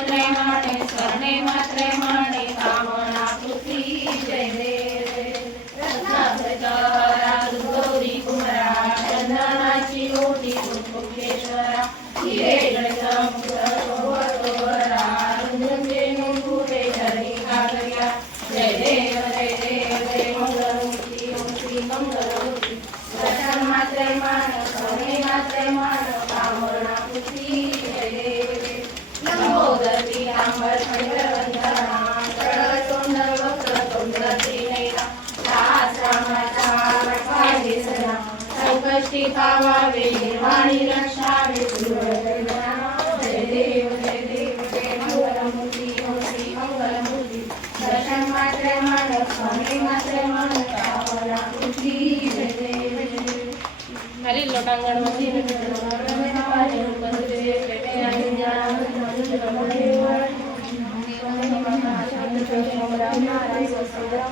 માત્રે માણે સ્વર્ણે માત્રે માણે કામણા પૃથ્વી કામણા પૃથ્વી पावावे निर्वाणी रक्षावे जय देव जय देव जय मंगलमूर्ती ओम मंगलमूर्ती दर्शन मात्रे मान स्वामी मात्रे मान कामना पुत्री जय देव जय देव खाली Brahma y Vasudeva.